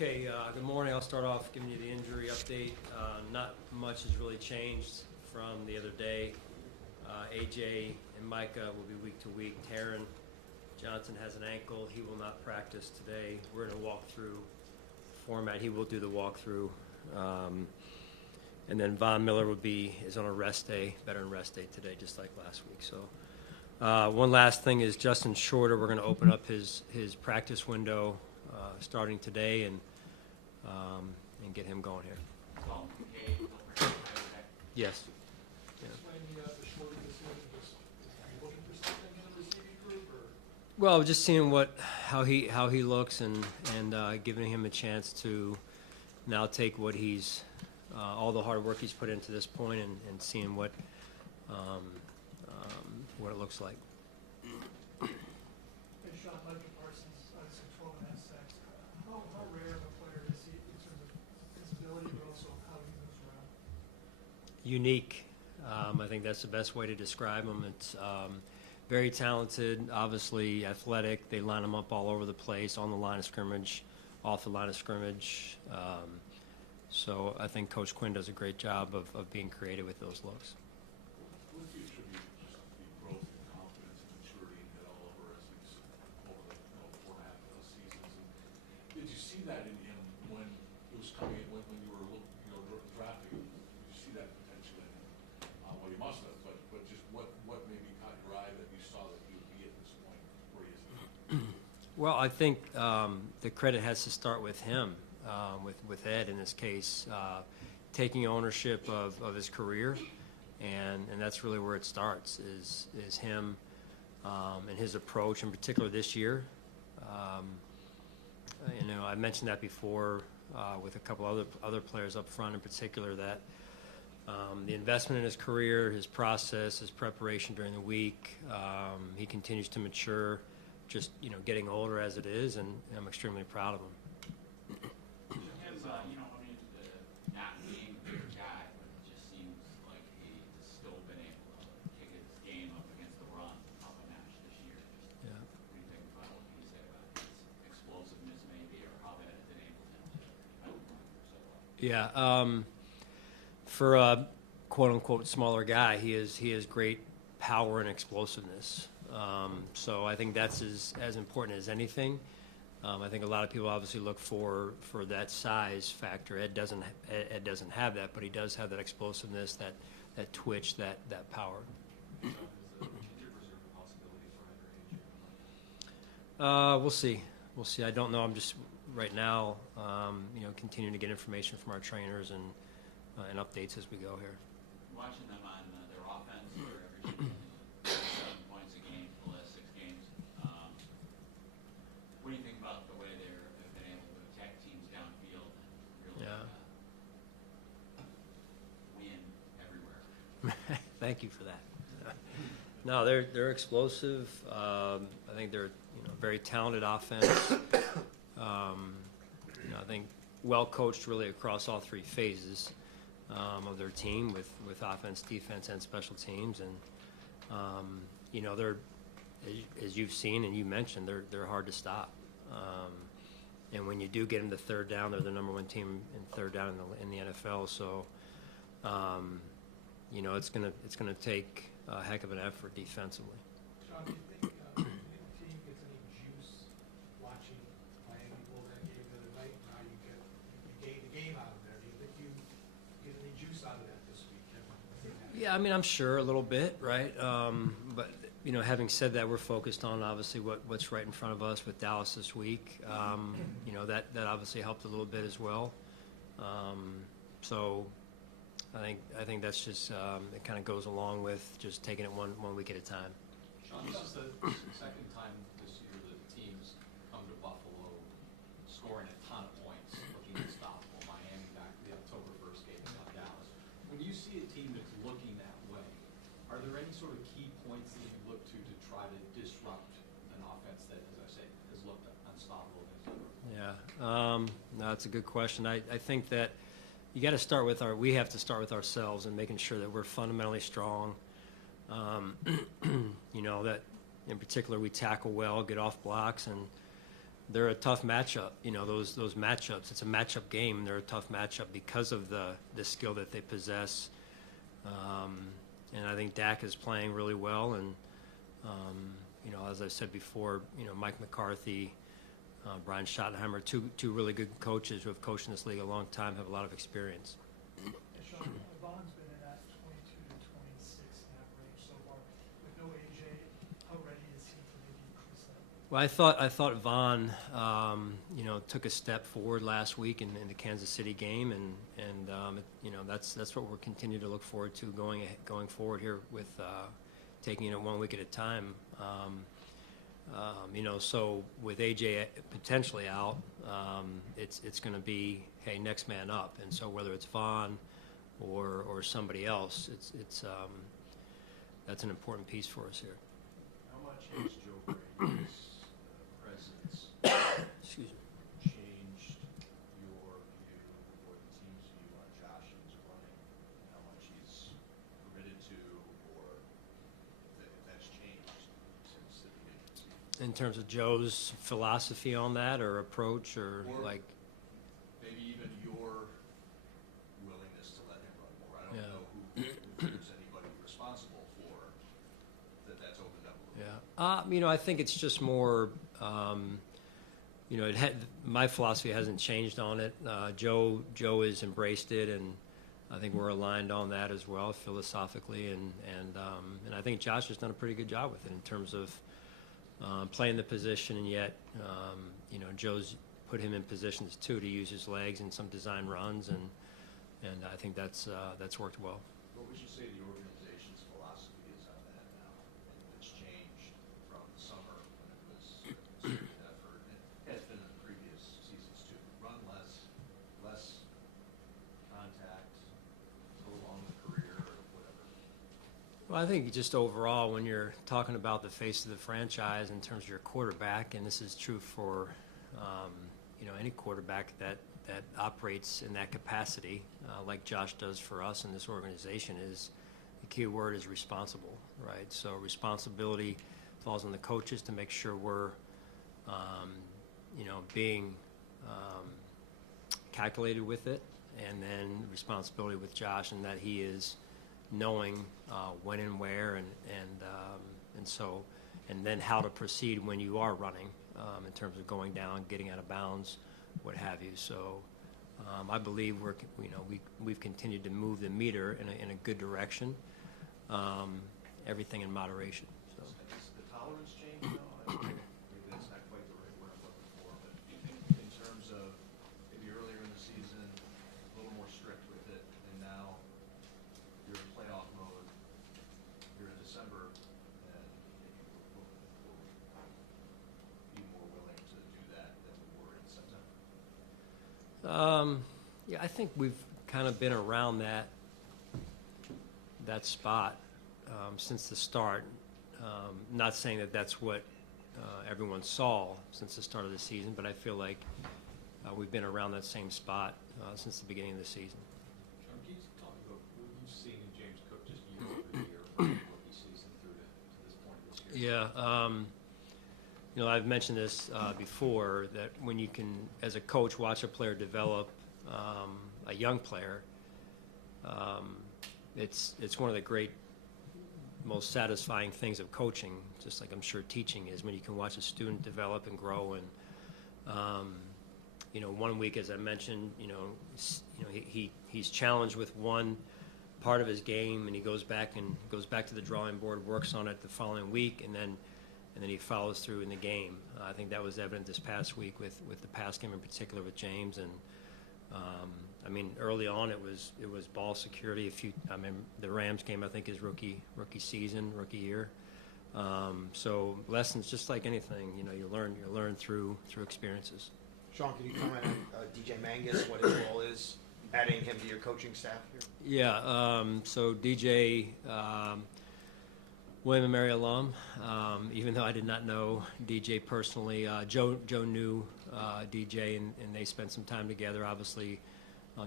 Okay, good morning. I'll start off giving you the injury update. Not much has really changed from the other day. AJ and Micah will be week to week. Taryn Johnson has an ankle. He will not practice today. We're in a walkthrough format. He will do the walkthrough. And then Von Miller is on a rest day, veteran rest day today, just like last week. So one last thing is Justin Shorter. We're going to open up his practice window starting today and get him going here. Yes. Yeah. Well, just seeing how he looks and giving him a chance to now take what he's all the hard work he's put into this point and seeing what it looks like. Hey, Sean, Micah Parsons, obviously 12.5 sacks. How rare of a player is he in terms of his ability, but also how he moves around? Unique. I think that's the best way to describe him. It's very talented, obviously athletic. They line him up all over the place, on the line of scrimmage, off the line of scrimmage. So I think Coach Quinn does a great job of being creative with those looks. What do you attribute just the growth in confidence and maturity in Oliver as he's over the 4.5 seasons? And did you see that in him when it was coming in, when you were drafting? Did you see that potential in him? Well, you must have, but just what maybe caught your eye that you saw that he would be at this point where he is? Well, I think the credit has to start with him, with Ed in this case, taking ownership of his career, and that's really where it starts, is him and his approach, in particular this year. I mentioned that before with a couple other players up front in particular, that the investment in his career, his process, his preparation during the week, he continues to mature, just getting older as it is, and I'm extremely proud of him. Not being a bigger guy, but it just seems like he's still been able to kick his game up against the run up a notch this year. Yeah. What do you think about what he said about his explosiveness maybe, or how that has enabled him to outrun so well? Yeah, for a quote-unquote smaller guy, he has great power and explosiveness. So I think that's as important as anything. I think a lot of people obviously look for that size factor. Ed doesn't have that, but he does have that explosiveness, that twitch, that power. Is the injured reserve a possibility for either AJ or Micah? We'll see. I don't know. I'm just right now, continuing to get information from our trainers and updates as we go here. Watching them on their offense, they're averaging 7 points a game for the last 6 games. What do you think about the way they've been able to attack teams downfield and really win everywhere? Thank you for that. No, they're explosive. I think they're very talented offense. I think well coached really across all 3 phases of their team with offense, defense, and special teams. And they're, as you've seen and you mentioned, they're hard to stop. And when you do get them to third down, they're the number 1 team in third down in the NFL. So, it's gonna take a heck of an effort defensively. Sean, do you think the team gets any juice watching Miami pull that game the other night? Now you gain the game out of there. Do you think you get any juice out of that this week? Yeah, I'm sure a little bit, right? But having said that, we're focused on obviously what's right in front of us with Dallas this week. That obviously helped a little bit as well. So I think that's just it kind of goes along with just taking it one week at a time. Sean, this is the second time this year that teams come to Buffalo scoring a ton of points, looking unstoppable. Miami back to the October 1st game against Dallas. When you see a team that's looking that way, are there any sort of key points that you look to try to disrupt an offense that, as I say, has looked unstoppable against Liverpool? Yeah, no, that's a good question. I think that we have to start with ourselves and making sure that we're fundamentally strong. That in particular we tackle well, get off blocks, and they're a tough matchup. You know, those matchups. It's a matchup game. They're a tough matchup because of the skill that they possess. And I think Dak is playing really well. And you know, as I said before, you know, Mike McCarthy, Brian Schottenheimer, two really good coaches who have coached in this league a long time, have a lot of experience. Yeah, Sean, Vaughn's been in that 22 to 26 in that range so far. With no AJ, how ready is he to maybe increase that? Well, I thought Vaughn, you know, took a step forward last week in the Kansas City game, and you know, that's what we're continuing to look forward to going forward here with taking it 1 week at a time. You know, so with AJ potentially out, it's going to be, hey, next man up, and so whether it's Vaughn or somebody else, that's an important piece for us here. How much has Joe Brady's presence Excuse me. changed your view or the team's view on Josh's running? And how much he's committed to, or if that's changed since the beginning of the season? In terms of Joe's philosophy on that or approach or Or- like, Maybe even your willingness to let him run more. I don't Yeah. know if there's anybody responsible for that's opened up a little bit. yeah. You know, I think it's just more, you know, my philosophy hasn't changed on it. Joe has embraced it, and I think we're aligned on that as well philosophically, and I think Josh has done a pretty good job with it in terms of playing the position, and yet, you know, Joe's put him in positions too to use his legs in some design runs, and I think that's worked well. What would you say the organization's philosophy is on that now? And it's changed from the summer when it was a concerted effort, and it has been in previous seasons too. Run less contact, prolong the career or whatever. Well, I think just overall, when you're talking about the face of the franchise in terms of your quarterback, and this is true for you know, any quarterback that operates in that capacity, like Josh does for us in this organization, is the key word is responsible, right? So responsibility falls on the coaches to make sure we're you know, being calculated with it, and then responsibility with Josh, and that he is knowing when and where, and so, and then how to proceed when you are running, in terms of going down, getting out of bounds, what have you. So I believe we've continued to move the meter in a good direction, everything in moderation. So. Has the tolerance changed now? Maybe that's not quite the right word I'm looking for, but in terms of maybe earlier in the season, a little more strict with it, and now you're in playoff mode, you're in December, and maybe we'll be more willing to do that than we were in September. Yeah, I think we've kind of been around that spot since the start. Not saying that that's what everyone saw since the start of the season, but I feel like we've been around that same spot since the beginning of the season. Sean, can you talk about what you've seen in James Cook just year over year from the rookie season through to this point this year? Yeah, you know, I've mentioned this before, that when you can, as a coach, watch a player develop, a young player, it's one of the great, most satisfying things of coaching, just like I'm sure teaching is, when you can watch a student develop and grow. And you know, 1 week, as I mentioned, you know, he's challenged with one part of his game, and he goes back to the drawing board, works on it the following week, and then he follows through in the game. I think that was evident this past week with the pass game in particular with James. And I mean, early on it was ball security. I mean, the Rams game, I think, is rookie season, rookie year. So lessons, just like anything, you know, you learn through experiences. Sean, can you comment on DJ Mangus, what his role is, adding him to your coaching staff here? Yeah, so DJ, William & Mary alum, even though I did not know DJ personally. Joe knew DJ, and they spent some time together, obviously,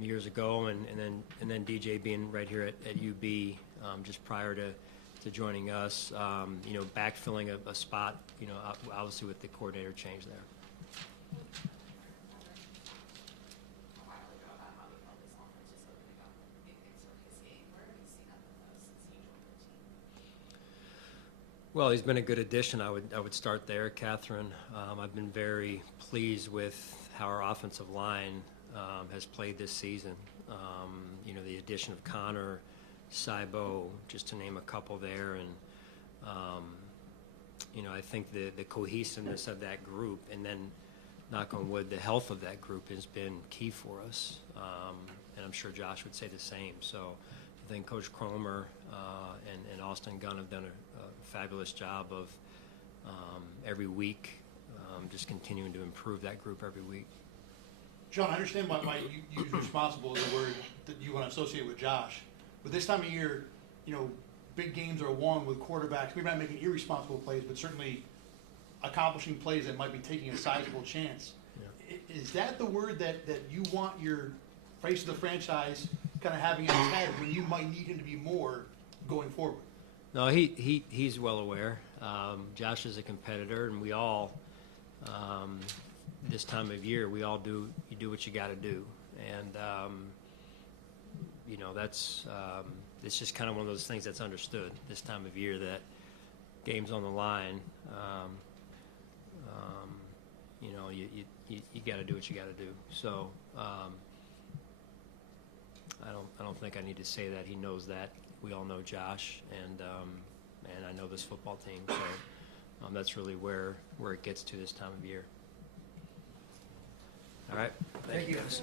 years ago, and then DJ being right here at UB just prior to joining us, you know, backfilling a spot, you know, obviously with the coordinator change there. a while ago about how he felt this offense was opening up in sort of his game. Where have you seen that the most since he joined the team? Well, he's been a good addition. I would start there, Catherine. I've been very pleased with how our offensive line has played this season. You know, the addition of Connor, Saibo, just to name a couple there, and you know, I think the cohesiveness of that group, and then, knock on wood, the health of that group has been key for us. And I'm sure Josh would say the same. So I think Coach Cromer and Austin Gunn have done a fabulous job of every week just continuing to improve that group every week. Sean, I understand why you use responsible as a word that you want to associate with Josh. But this time of year, you know, big games are won with quarterbacks, maybe not making irresponsible plays, but certainly accomplishing plays that might be taking a sizable chance. Yeah. Is that the word that you want your face of the franchise kind of having in his head when you might need him to be more going forward? No, he's well aware. Josh is a competitor, and we all, this time of year, we all do what you got to do, and you know, that's it's just kind of one of those things that's understood this time of year, that game's on the line. You know, you got to do what you got to do. So I don't think I need to say that. He knows that. We all know Josh, and I know this football team. So that's really where it gets to this time of year. All right. Thank you guys.